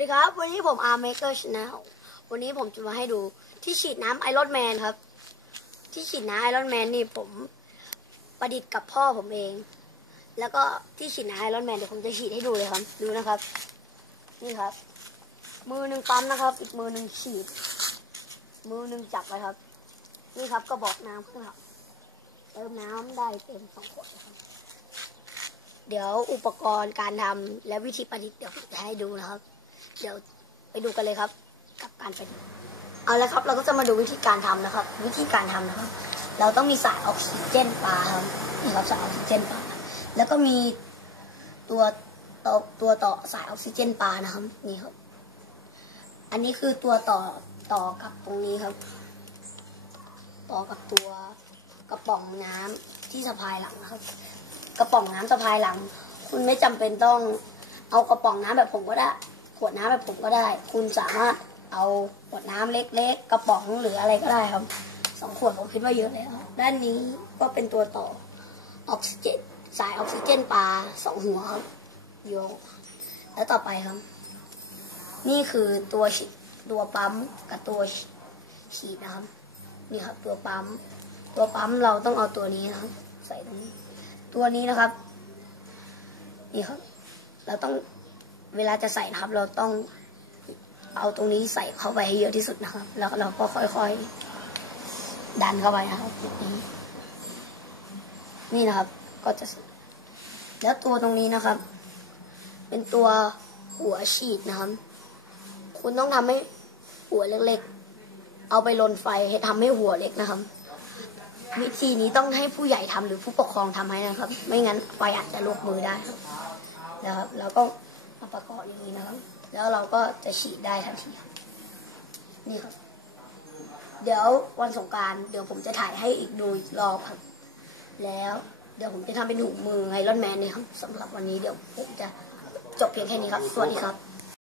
ดีครับ วันนี้ผม R Maker Channel วันนี้ผมจะมาให้ดูที่ฉีดน้ำไอรอนแมนครับ ที่ฉีดน้ำไอรอนแมนนี่ผมประดิษฐ์กับพ่อผมเอง แล้วก็ที่ฉีดน้ำไอรอนแมนเดี๋ยวผมจะฉีดให้ดูเลยครับ ดูนะครับ นี่ครับ มือหนึ่งปั๊มนะครับ อีกมือหนึ่งฉีด มือหนึ่งจับไว้ครับ นี่ครับก็บอกน้ำข้างหลังเติมน้ำได้เต็มสองขวดครับเดี๋ยวอุปกรณ์การทำและวิธีประดิษฐ์เดี๋ยวผมจะให้ดูนะครับ เดี๋ยวไปดูกันเลยครับ กับการประดิษฐ์เอาละครับ เราก็จะมาดูวิธีการทำนะครับ วิธีการทำนะครับ เราต้องมีสายออกซิเจนปลาครับนี่ครับสายออกซิเจนปลาแล้วก็มีตัวต่อตัวต่อสายออกซิเจนปลานะครับนี่ครับ อันนี้คือตัวต่อต่อกับตรงนี้ครับ ต่อกับตัวกระป๋องน้ำที่สะพายหลังนะครับ กระป๋องน้ำสะพายหลัง คุณไม่จำเป็นต้องเอากระป๋องน้ำแบบผมก็ได้ ขวดน้ำแบบผมก็ได้ คุณสามารถเอาขวดน้ำเล็กๆ กระป๋องหรืออะไรก็ได้ครับสองขวดผมคิดว่าเยอะแล้วด้านนี้ก็เป็นตัวต่อออกซิเจนสายออกซิเจนปลาสองหัวครับโยงแล้วต่อไปครับ นี่คือตัวฉีดตัวปั๊มกับตัวฉีดนะครับนี่ครับตัวปั๊ม ตัวปั๊มเราต้องเอาตัวนี้นะครับใส่ตรงนี้ ตัวนี้นะครับ นี่ครับ เราต้อง เวลาจะใส่นะครับ เราต้องเอาตรงนี้ใส่เข้าไปให้เยอะที่สุดนะครับ แล้วเราก็ค่อยๆ ดันเข้าไปนะครับนี้นี่นะครับ ก็จะ แล้วตัวตรงนี้นะครับ เป็นตัวหัวฉีดนะครับ คุณต้องทำให้หัวเล็กๆ เอาไปลนไฟให้ทำให้หัวเล็กนะครับ วิธีนี้ต้องให้ผู้ใหญ่ทำหรือผู้ปกครองทำให้นะครับ ไม่งั้นไฟอาจจะลวกมือได้นะครับเราก็ มาประกอบอย่างนี้นะครับ แล้วเราก็จะฉีดได้ทันทีครับนี่ครับ เดี๋ยววันสงการเดี๋ยวผมจะถ่ายให้อีกดูอีกรอบครับ แล้วเดี๋ยวผมจะทำเป็นถุงมือไอรอนแมนนี่ครับสำหรับวันนี้เดี๋ยวผมจะจบเพียงแค่นี้ครับ สวัสดีครับ